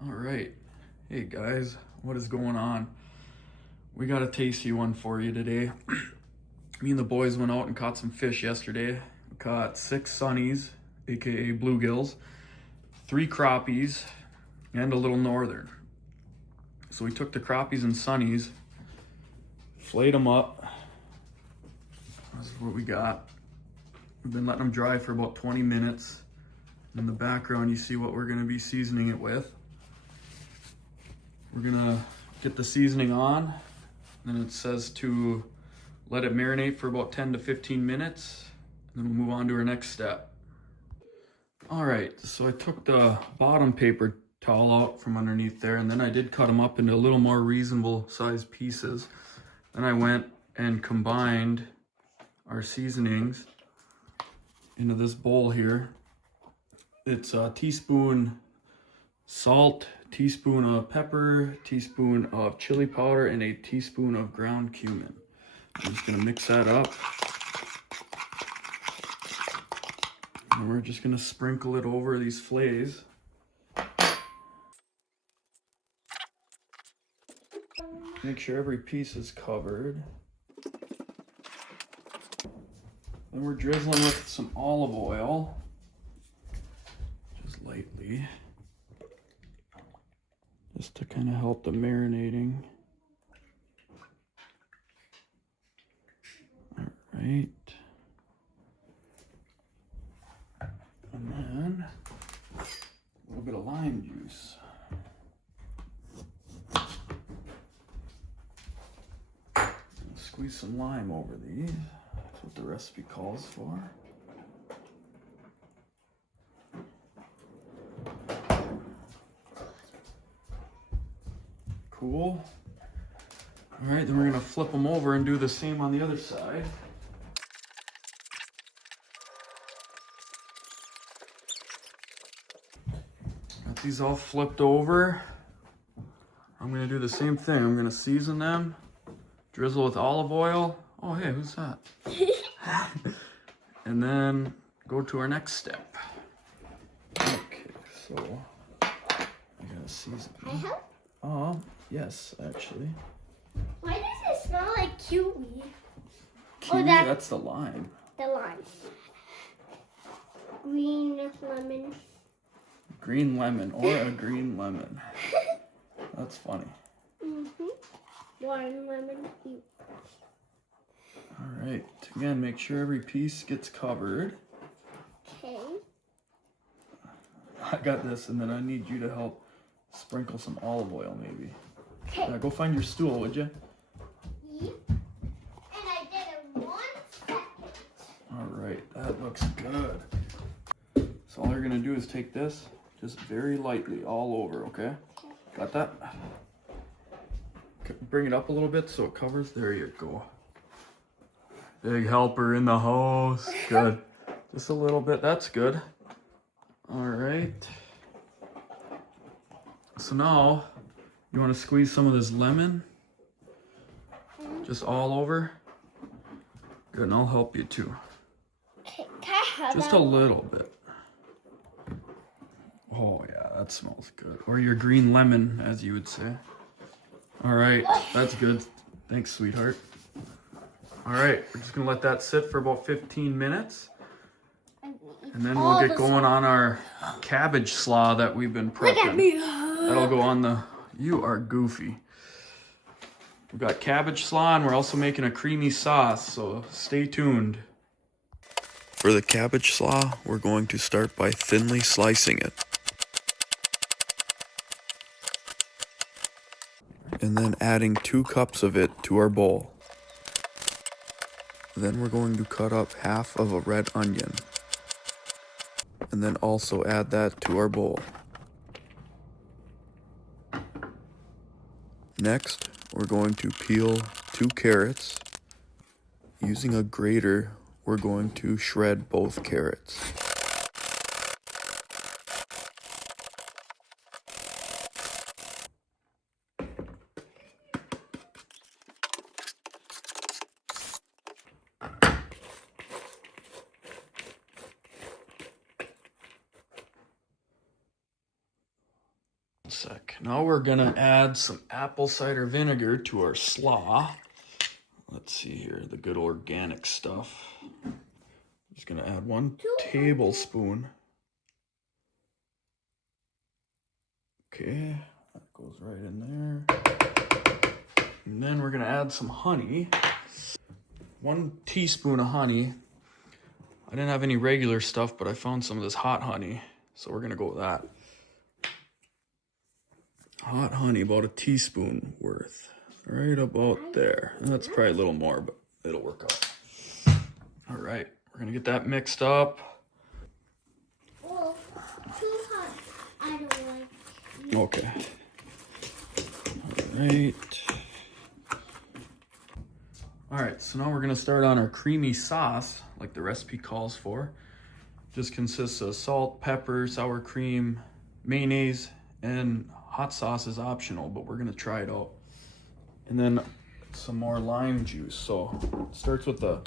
All right. Hey guys, what is going on? We got a tasty one for you today. Me and the boys went out and caught some fish yesterday. We caught 6 sunnies, aka bluegills, 3 crappies, and a little northern. So we took the crappies and sunnies, flayed them up. This is what we got. We've been letting them dry for about 20 minutes. In the background, you see what we're gonna be seasoning it with. We're gonna get the seasoning on, then it says to let it marinate for about 10 to 15 minutes, and then we'll move on to our next step. All right, so I took the bottom paper towel out from underneath there, and then I did cut them up into a little more reasonable sized pieces. Then I went and combined our seasonings into this bowl here. It's a teaspoon salt, teaspoon of pepper, teaspoon of chili powder, and a teaspoon of ground cumin. I'm just gonna mix that up. And we're just gonna sprinkle it over these fillets. Make sure every piece is covered. Then we're drizzling with some olive oil, just lightly, just to kind of help the marinating. All right. And then a little bit of lime juice. Squeeze some lime over these. That's what the recipe calls for. Cool. All right, then we're gonna flip them over and do the same on the other side. Got these all flipped over. I'm gonna do the same thing. I'm gonna season them, drizzle with olive oil. Oh, hey, who's that? And then go to our next step. Okay, so I gotta season Can I help? Oh, yes, actually. Why does it smell like kiwi? Kiwi, that- that's the lime. The lime. Green lemon. Green lemon, or a green lemon. That's funny. One lemon. All right, again, make sure every piece gets covered. Okay. I got this, and then I need you to help sprinkle some olive oil, maybe. Okay. Yeah, go find your stool, would you? Yep. And I did it 1 second. All right, that looks good. So all you're gonna do is take this, just very lightly, all over, okay? Got that? Bring it up a little bit so it covers. There you go. Big helper in the house. Good. Just a little bit. That's good. All right. So now, you want to squeeze some of this lemon? Just all over? Good, and I'll help you too. Okay, can I have Just that? a little bit. Oh yeah, that smells good. Or your green lemon, as you would say. All right, that's good. Thanks, sweetheart. All right, we're just gonna let that sit for about 15 minutes. And then we'll get going on our cabbage slaw that we've been prepping. Look at me. That'll go on the, you are goofy. We've got cabbage slaw, and we're also making a creamy sauce, so stay tuned. For the cabbage slaw, we're going to start by thinly slicing it. And then adding 2 cups of it to our bowl. Then we're going to cut up half of a red onion. And then also add that to our bowl. Next, we're going to peel 2 carrots. Using a grater, we're going to shred both carrots. Sec. Now we're gonna add some apple cider vinegar to our slaw. Let's see here, the good organic stuff. Just gonna add 1 tablespoon. Okay, that goes right in there. And then we're gonna add some honey. 1 teaspoon of honey. I didn't have any regular stuff, but I found some of this hot honey, so we're gonna go with that. Hot honey, about a teaspoon worth. Right about there. And that's probably a little more, but it'll work out. All right, we're gonna get that mixed up. Well, too hot. I don't like. Okay. All right. All right, so now we're gonna start on our creamy sauce, like the recipe calls for. Just consists of salt, pepper, sour cream, mayonnaise, and hot sauce is optional, but we're gonna try it out. And then some more lime juice. So it starts with a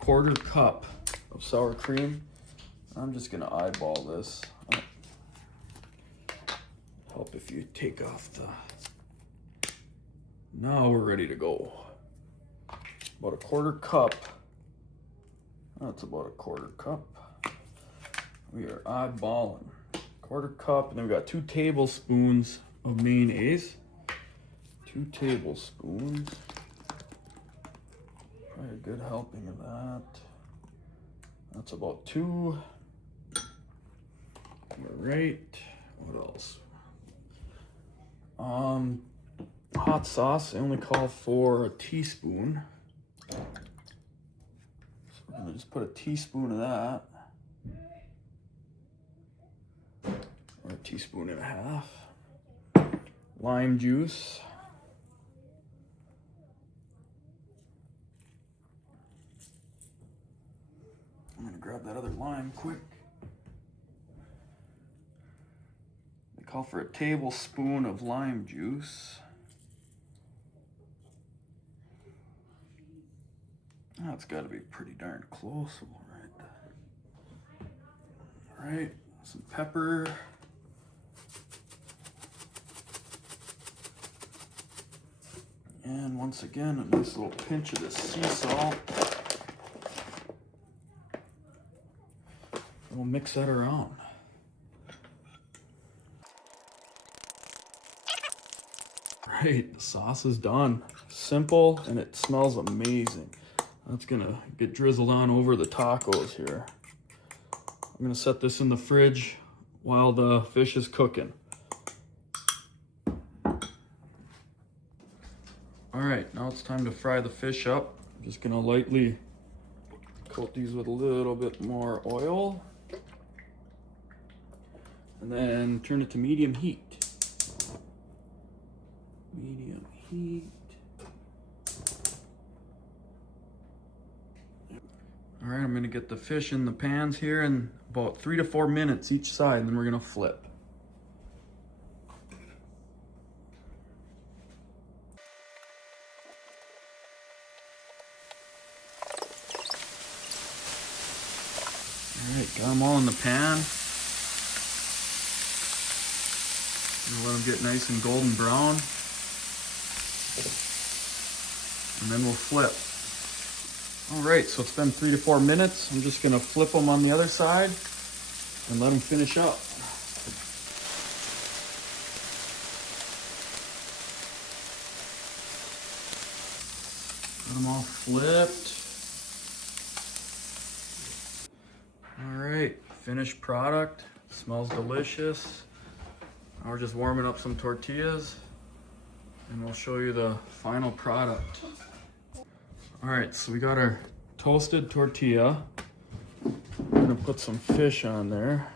1/4 cup of sour cream. I'm just gonna eyeball this. Help if you take off the... Now we're ready to go. About a 1/4 cup. That's about a 1/4 cup. We are eyeballing. 1/4 cup, and then we got 2 tablespoons of mayonnaise. 2 tablespoons. Probably a good helping of that. That's about 2. All right. What else? Hot sauce. I only call for a teaspoon. So we're gonna just put a teaspoon of that. Or a teaspoon and a half. Lime juice. I'm gonna grab that other lime quick. They call for a tablespoon of lime juice. That's got to be pretty darn close. All right, some pepper. And once again, a nice little pinch of this sea salt. And we'll mix that around. Right, the sauce is done. Simple, and it smells amazing. That's gonna get drizzled on over the tacos here. I'm gonna set this in the fridge while the fish is cooking. All right, now it's time to fry the fish up. I'm just gonna lightly coat these with a little bit more oil. And then turn it to medium heat. Medium heat. All right, I'm gonna get the fish in the pans here in about 3 to 4 minutes each side, and then we're gonna flip. All right, got them all in the pan. Let them get nice and golden brown. And then we'll flip. All right, so it's been 3 to 4 minutes. I'm just gonna flip them on the other side and let them finish up. Got them all flipped. All right, finished product. Smells delicious. Now we're just warming up some tortillas and we'll show you the final product. All right, so we got our toasted tortilla. We're gonna put some fish on there.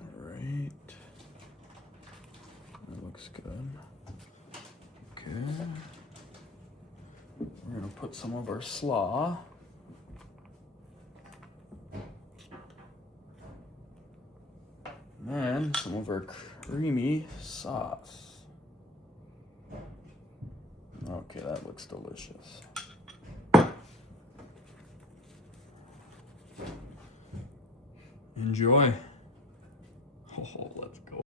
All right, that looks good. Okay, we're gonna put some of our slaw. And then some of our creamy sauce. Okay, that looks delicious. Enjoy. Oh, let's go.